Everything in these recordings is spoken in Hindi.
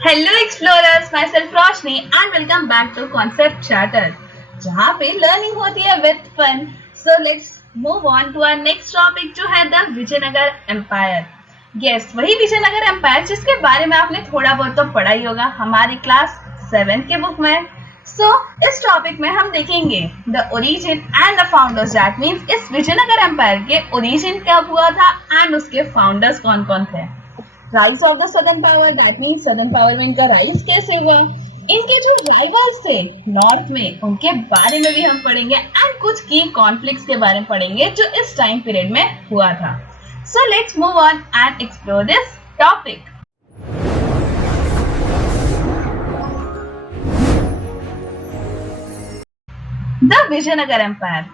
Hello explorers, myself Roshni and welcome back to Concept Charter, जहाँ पे लर्निंग होती है with fun. So let's move on to our next topic जो है द विजयनगर एम्पायर। यस, वही विजयनगर एम्पायर जिसके बारे में आपने थोड़ा बहुत तो पढ़ा ही होगा हमारी क्लास 7 के बुक में। सो इस टॉपिक में हम देखेंगे the origin and the founders. That means इस विजयनगर एम्पायर के ओरिजिन कब हुआ था एंड उसके फाउंडर्स कौन कौन थे। Rise of the southern power, that means southern power में इनका राइज कैसे हुआ। इनके जो राइवल्स थे नॉर्थ में उनके बारे में भी हम पढ़ेंगे एंड कुछ की कॉन्फ्लिक्ट्स के बारे में पढ़ेंगे जो इस टाइम पीरियड में हुआ था। So let's move on and explore this topic. The Vijayanagar empire,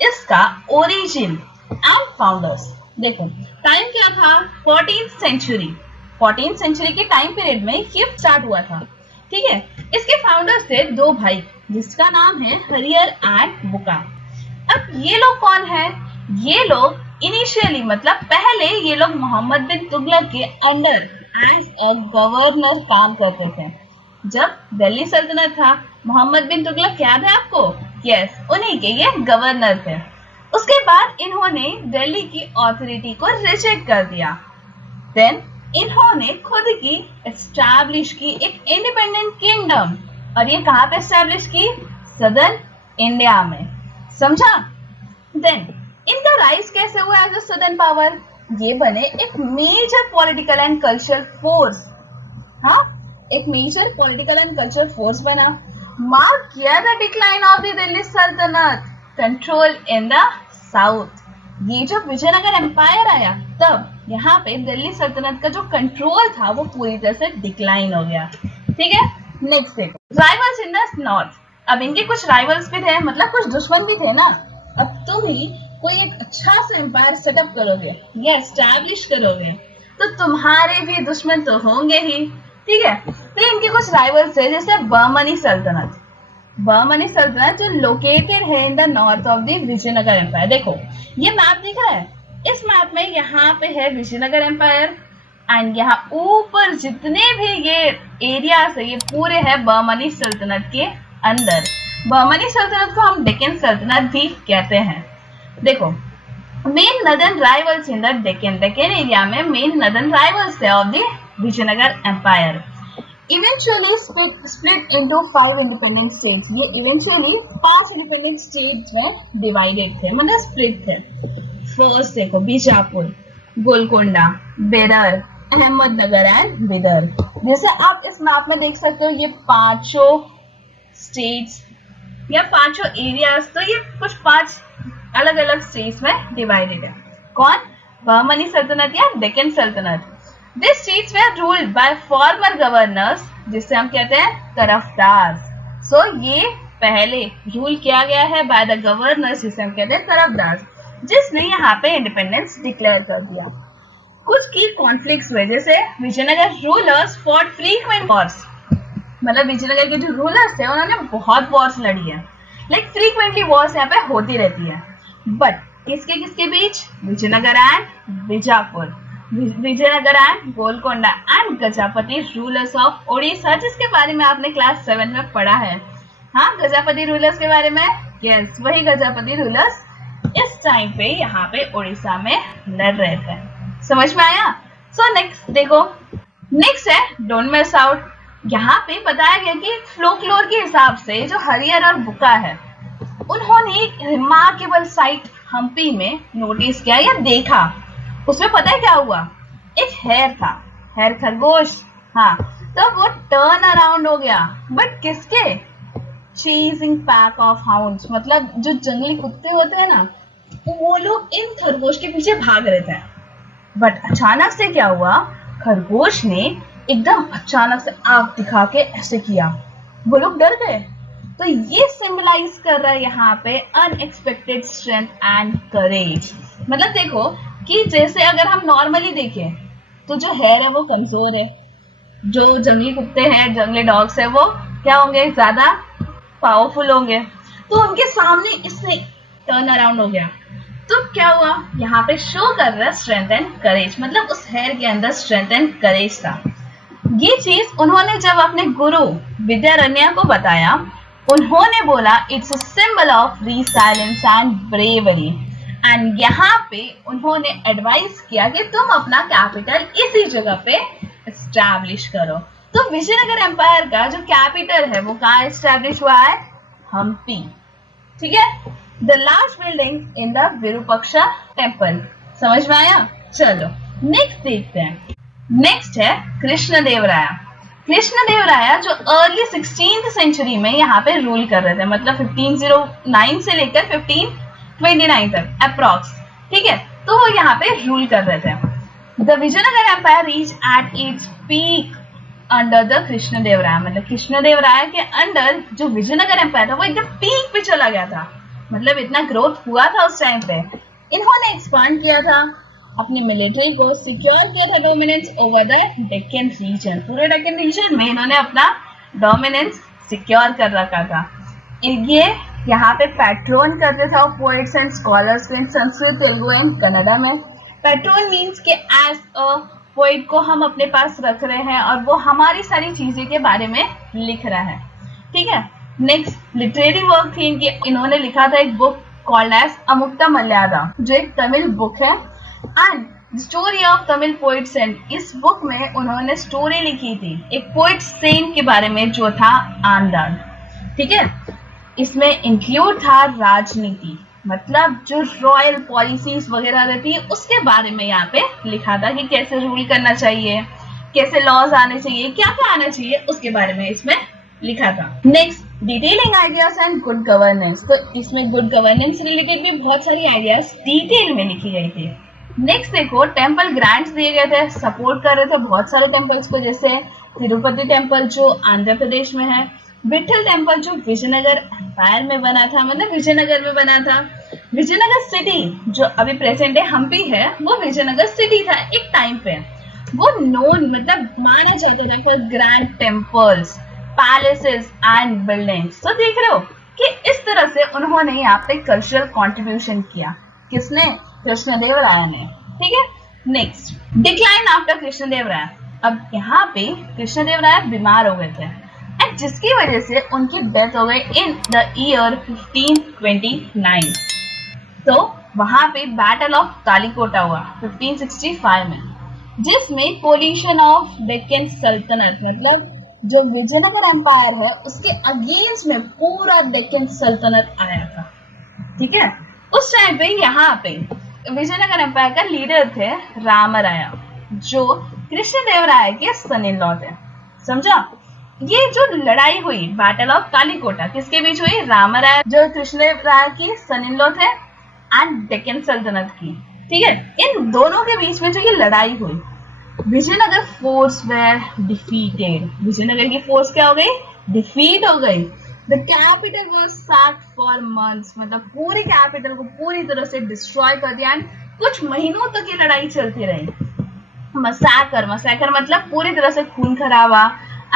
इसका ओरिजिन एंड फाउंडर्स। देखो टाइम क्या था, 14th सेंचुरी के टाइम पीरियड में ये स्टार्ट हुआ था। ठीक है, इसके फाउंडर्स थे दो भाई जिसका नाम है हरियर एंड बुका। अब ये लोग कौन है? ये लोग इनिशियली मतलब पहले ये लोग मोहम्मद बिन तुगलक के अंडर एज अ गवर्नर काम करते थे। जब दिल्ली सल्तनत था, मोहम्मद बिन तुगलक याद है आपको? यस, उन्हीं के ये गवर्नर थे। उसके बाद इन्होंने दिल्ली की अथॉरिटी को रिजेक्ट कर दिया। देन इन्होंने खुद की एस्टैब्लिश की एक इंडिपेंडेंट किंगडम, और ये कहाँ पे एस्टैब्लिश की? सदर्न इंडिया में। समझा? देन इनका राइज कैसे हुआ एज अ सदर्न पावर? ये बने एक major political and cultural force. हाँ, एक major political and cultural force बना। मार्क किया the decline of the Delhi sultanate, control in the south. ये जब विजयनगर एम्पायर आया तब यहाँ पे दिल्ली सल्तनत का जो कंट्रोल था वो पूरी तरह से डिक्लाइन हो गया। ठीक है, नेक्स्ट देखो, राइवल्स इन द नॉर्थ। अब इनके कुछ राइवल्स भी थे, मतलब कुछ दुश्मन भी थे ना। अब तुम ही कोई एक अच्छा सा एम्पायर सेटअप करोगे या एस्टैब्लिश करोगे तो तुम्हारे भी दुश्मन तो होंगे ही। ठीक है, तो इनके कुछ राइवल्स थे जैसे बहमनी सल्तनत। बहमनी सल्तनत जो लोकेटेड है in the north of the Vijayanagar empire. देखो ये मैप दिख रहा है, इस मैप में यहाँ पे है विजयनगर एम्पायर एंड यहाँ ऊपर जितने भी ये एरियाज है ये पूरे है बहमनी सल्तनत के अंदर। बहमनी सल्तनत को हम डेक्कन सल्तनत भी कहते हैं। देखो main northern rivals in the Deccan area में मेन नदर्न राइवल्स थे of the Vijayanagar empire. Eventually split into 5 independent states. ये इवेंचुअली 5 इंडिपेंडेंट स्टेट्स में डिवाइडेड थे, मतलब स्प्लिट थे। फर्स्ट देखो बीजापुर, गोलकोंडा, बेरर, अहमदनगर एंड बिदर। जैसे आप इस मैप में देख सकते हो ये पांचों स्टेट्स या पांचों एरियाज, तो ये कुछ 5 अलग अलग स्टेट्स में डिवाइडेड है। कौन? बहमनी सल्तनत या डेक्कन सल्तनत। These states were ruled by former governors, जिससे हम कहते हैं तरफदार। So ये पहले रूल किया गया है by the governors, जिसे हम कहते हैं तरफदार, जिसने यहाँ पे इंडिपेंडेंस डिक्लेयर कर दिया। कुछ की कॉन्फ्लिक्ट्स हुए, जैसे Vijayanagara rulers fought frequent wars. मतलब विजयनगर के जो रूलर्स थे उन्होंने बहुत वॉर्स लड़ी है, लाइक फ्रीक्वेंटली वॉर्स यहाँ पे होती रहती है। बट किसके किसके बीच? Vijayanagar and Bijapur, Vijayanagar and Golconda and Gajapati rulers of Odisha, जिसके बारे में आपने क्लास 7 में पढ़ा है। हाँ, गजापति रूलर्स के बारे में। यस, वही गजापति रूलर्स इस टाइम पे यहाँ पे ओडिशा में लड़ रहे थे। समझ में आया? सो नेक्स्ट देखो, नेक्स्ट है डोंट मिस आउट। यहाँ पे बताया गया कि फ्लोक्लोर के हिसाब से जो हरियर और बुका है उन्होंने एक रिमार्केबल साइट हम्पी में नोटिस किया या देखा। उसमें पता है क्या हुआ? एक हेयर था, हेयर खरगोश। हाँ, तो वो टर्न अराउंड हो गया, बट किसके? चेजिंग पैक ऑफ हाउंड्स, मतलब जो जंगली कुत्ते होते हैं ना, वो लोग इन खरगोश के पीछे भाग रहे थे। बट अचानक से क्या हुआ? खरगोश ने एकदम अचानक से आंख दिखा के ऐसे किया, वो लोग डर गए। तो ये सिंबलाइज कर रहा है यहाँ पे अनएक्सपेक्टेड स्ट्रेंथ एंड करेज। मतलब देखो कि जैसे अगर हम नॉर्मली देखें तो जो हेयर है वो कमजोर है, जो जंगली कुत्ते हैं, जंगली डॉग्स है, वो क्या होंगे? ज्यादा पावरफुल होंगे। तो उनके सामने इसने टर्न अराउंड हो गया, तो क्या हुआ? यहाँ पे शो कर रहा है स्ट्रेंथ एंड करेज, मतलब उस हेयर के अंदर स्ट्रेंथ एंड करेज था। ये चीज उन्होंने जब अपने गुरु विद्यारण्य को बताया, उन्होंने बोला it's a symbol of resilience and bravery. And यहाँ पे उन्होंने एडवाइस किया कि तुम अपना कैपिटल इसी जगह पे एस्टैब्लिश करो। तो विजयनगर एम्पायर का जो कैपिटल है वो कहाँ एस्टैब्लिश हुआ है? हम्पी। ठीक है, the large building in the Virupaksha temple. समझ में आया? चलो नेक्स्ट देखते हैं। नेक्स्ट है कृष्णदेवराया। कृष्णदेवराया जो अर्ली 16th सेंचुरी में यहाँ पे रूल कर रहे थे, मतलब 1509 से लेकर 1529 तक अप्रॉक्स। ठीक है, तो वो यहाँ पे रूल कर रहे थे। The Vijayanagar empire reach at its peak under the Krishnadevaraya, मतलब कृष्णदेवराया के अंडर जो विजयनगर एम्पायर था वो एकदम पीक पे चला गया था, मतलब इतना ग्रोथ हुआ था उस टाइम पे। इन्होंने एक्सपांड किया था, अपनी मिलिट्री को सिक्योर किया था dominance over the Deccan region. पूरे डेक्कन रीजन में इन्होंने अपना डोमिनेंस सिक्योर कर रखा था। ये यहाँ पे पैट्रोन करते थे पोएट्स एंड स्कॉलर्स को इन संस्कृत, तेलुगु एंड कन्नड़ा में। पैट्रोन मीन्स के एज अ पोएट को हम अपने पास रख रहे हैं और वो हमारी सारी चीजें के बारे में लिख रहा है। ठीक है, नेक्स्ट लिटरेरी वर्क थी इनकी। इन्होंने लिखा था एक book called as Amuktamalyada, जो एक तमिल बुक है, and story of Tamil poet saint. इस बुक में उन्होंने स्टोरी लिखी थी एक पोइट सेंट के बारे में जो था आंदान। ठीक है, इसमें इंक्लूड था राजनीति, मतलब जो रॉयल पॉलिसीज वगैरह रहती है उसके बारे में यहाँ पे लिखा था कि कैसे रूल करना चाहिए, कैसे लॉज आने चाहिए, क्या क्या आना चाहिए, उसके बारे में इसमें लिखा था। Next, detailing ideas and good governance. तो इसमें गुड गवर्नेंस रिलेटेड भी बहुत सारी आइडियाज डिटेल में लिखी गई थी। नेक्स्ट देखो, टेम्पल ग्रांट्स दिए गए थे, सपोर्ट कर रहे थे बहुत सारे टेम्पल्स को, जैसे तिरुपति टेम्पल जो आंध्र प्रदेश में है, विठल टेम्पल जो विजयनगर एम्पायर में बना था, मतलब विजयनगर में बना था। विजयनगर सिटी जो अभी प्रेजेंट है हम्पी है, वो विजयनगर सिटी था एक टाइम पे। वो नोन मतलब माना जाता था for grand temples, palaces and buildings. तो देख रहे हो कि इस तरह से उन्होंने यहाँ पे कल्चरल कॉन्ट्रीब्यूशन किया। किसने? कृष्णदेवराया ने। ठीक है, नेक्स्ट, डिक्लाइन आफ्टर कृष्णदेवराया। अब यहाँ पे कृष्णदेवराया बीमार हो गए थे एंड जिसकी वजह से उनकी डेथ हो गई इन द ईयर 1529। तो वहां पे बैटल ऑफ तालिकोटा हुआ 1565 में, जिसमें कोलिशन ऑफ डेक्कन सल्तनत, मतलब जो विजयनगर एम्पायर है उसके अगेंस्ट में पूरा डेक्कन सल्तनत आया था। ठीक है, उस टाइम पे यहाँ पे विजयनगर एम्पायर का लीडर थे रामराया, जो कृष्णदेवराय के सन इन लॉ थे। समझा? ये जो लड़ाई हुई बैटल ऑफ तालिकोटा किसके बीच हुई? रामराय जो कृष्णदेवराय की सन इन लॉ थे एंड डेक्कन सल्तनत की। ठीक है, इन दोनों के बीच में जो ये लड़ाई हुई, Vijayanagara force were defeated. Vijayanagara की फोर्स क्या हो गई? डिफीट हो गई। The capital was sacked for months, मतलब पूरी कैपिटल को पूरी तरह से डिस्ट्रॉय कर दिया एंड कुछ महीनों तक ये लड़ाई चलती रही। मसैकर मतलब पूरी तरह से खून खराबा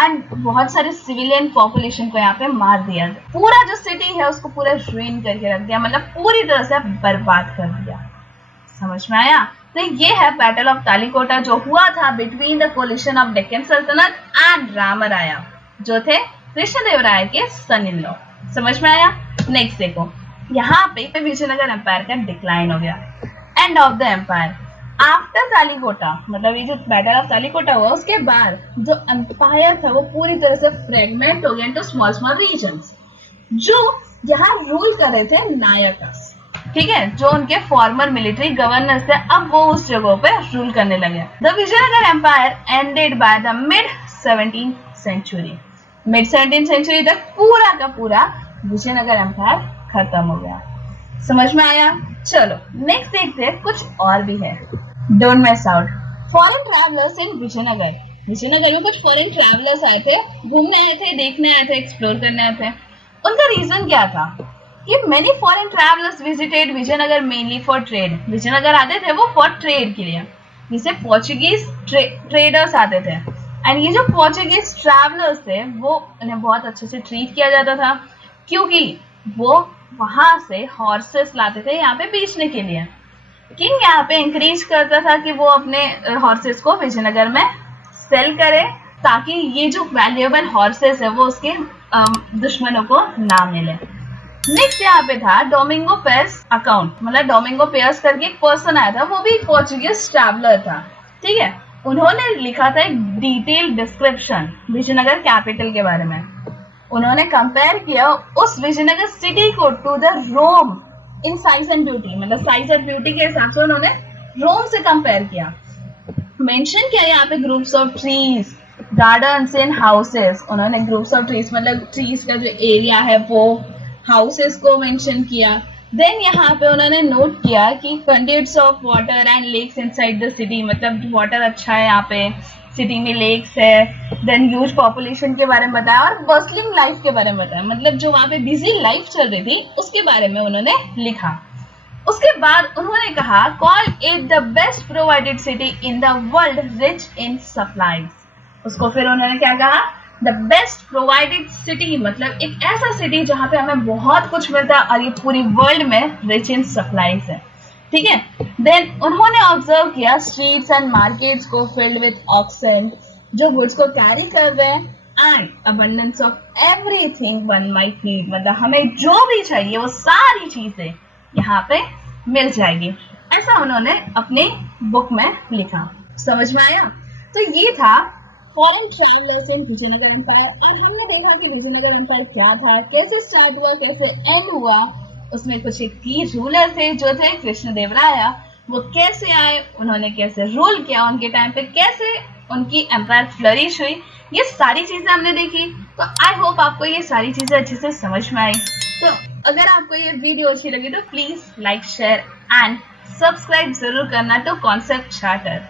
एंड बहुत सारे सिविलियन पॉपुलेशन को यहाँ पे मार दिया। पूरा जो सिटी है उसको पूरा रुइन करके रख दिया, मतलब पूरी तरह से बर्बाद कर दिया। समझ में आया? तो ये है बैटल ऑफ तालिकोटा जो हुआ था between the collision of Deccan सल्तनत एंड रामराया, जो थे कृष्णदेवराय के सन इन लॉ। समझ में आया? नेक्स्ट देखो, यहाँ पे विजयनगर एम्पायर का डिक्लाइन हो गया, end of the empire after Talikota, मतलब ये जो बैटल ऑफ तालिकोटा हुआ उसके बाद जो एम्पायर था वो पूरी तरह से फ्रेगमेंट हो गया इनटू स्मॉल स्मॉल रीजन्स। जो यहाँ रूल कर रहे थे नायकस, ठीक है, जो उनके फॉर्मर मिलिट्री गवर्नर्स थे, अब वो उस जगह पे रूल करने लगे। The Vijayanagar empire ended by the mid 17th century. Mid 17th century तक पूरा का पूरा विजयनगर एम्पायर खत्म हो गया। समझ में आया? चलो नेक्स्ट देखते हैं, कुछ और भी है। Don't miss out foreign travellers in Vijayanagar. Vijayanagar में कुछ फॉरेन ट्रैवलर्स आए थे, घूमने आए थे, देखने आए थे, एक्सप्लोर करने आए थे। उनका रीजन क्या था कि many foreign travellers visited Vijayanagara mainly for trade. Vijayanagara आते थे वो फॉर ट्रेड के लिए, जिसे पोर्चुगीज ट्रेडर्स आते थे एंड ये जो पोर्चुगीज ट्रैवलर्स थे वो उन्हें बहुत अच्छे से ट्रीट किया जाता था, क्योंकि वो वहां से हॉर्सेस लाते थे यहाँ पे बेचने के लिए। किंग यहाँ पे इंकरेज करता था कि वो अपने हॉर्सेस को विजयनगर में सेल करे ताकि ये जो वैल्यूएबल हॉर्सेस है वो उसके दुश्मनों को ना मिले। नेक्स्ट यहाँ पे था डोमिंगो पेयर्स अकाउंट, मतलब डोमिंगो पेयर्स करके एक पर्सन आया था, वो भी एक पोर्चुगीज ट्रैवलर था, ठीक है। उन्होंने लिखा था एक डिटेल डिस्क्रिप्शन विजयनगर कैपिटल के बारे में। उन्होंने कंपेयर किया उस विजयनगर सिटी को to the Rome in size and beauty, मतलब साइज एंड ब्यूटी के हिसाब से उन्होंने रोम से कंपेयर किया। मेंशन किया यहाँ पे groups of trees, gardens and houses. उन्होंने ग्रुप्स ऑफ ट्रीज मतलब ट्रीज का जो एरिया है वो, हाउसेस को मेंशन किया। देन यहाँ पे उन्होंने नोट किया कि conduits of water and lakes inside the city, मतलब वाटर अच्छा है यहाँ पे, सिटी में लेक्स है। देन ह्यूज पॉपुलेशन के बारे में बताया और बस्लिंग लाइफ के बारे में बताया, मतलब जो वहाँ पे बिजी लाइफ चल रही थी उसके बारे में उन्होंने लिखा। उसके बाद उन्होंने कहा call it the best provided city in the world rich in supplies. उसको फिर उन्होंने क्या कहा, द बेस्ट प्रोवाइडेड सिटी, मतलब एक ऐसा सिटी जहां पे हमें बहुत कुछ मिलता है और ये पूरी वर्ल्ड में रिच इन सप्लाईज है, ठीक है। देन उन्होंने ऑब्जर्व किया स्ट्रीट्स एंड मार्केट्स को फिल्ड विद ऑक्सन, जो गुड्स को कैरी कर रहे हैं, and abundance of everything one might need, मतलब हमें जो भी चाहिए वो सारी चीजें यहाँ पे मिल जाएगी। ऐसा उन्होंने अपनी बुक में लिखा। समझ में आया? तो ये था foreign travellers in Vijayanagar empire, और हमने देखा कि विजयनगर एम्पायर क्या था, कैसे स्टार्ट हुआ, कैसे एंड हुआ। उसमें कुछ एक 3 रूलर थे जो थे कृष्णदेवराया, वो कैसे आए, उन्होंने कैसे रूल किया, उनके टाइम पे कैसे उनकी एम्पायर फ्लरिश हुई, ये सारी चीजें हमने देखी। तो आई होप आपको ये सारी चीजें अच्छे से समझ में आई। तो अगर आपको ये वीडियो अच्छी लगी तो please like, share and subscribe जरूर करना टू कॉन्सेप्ट चार्टर।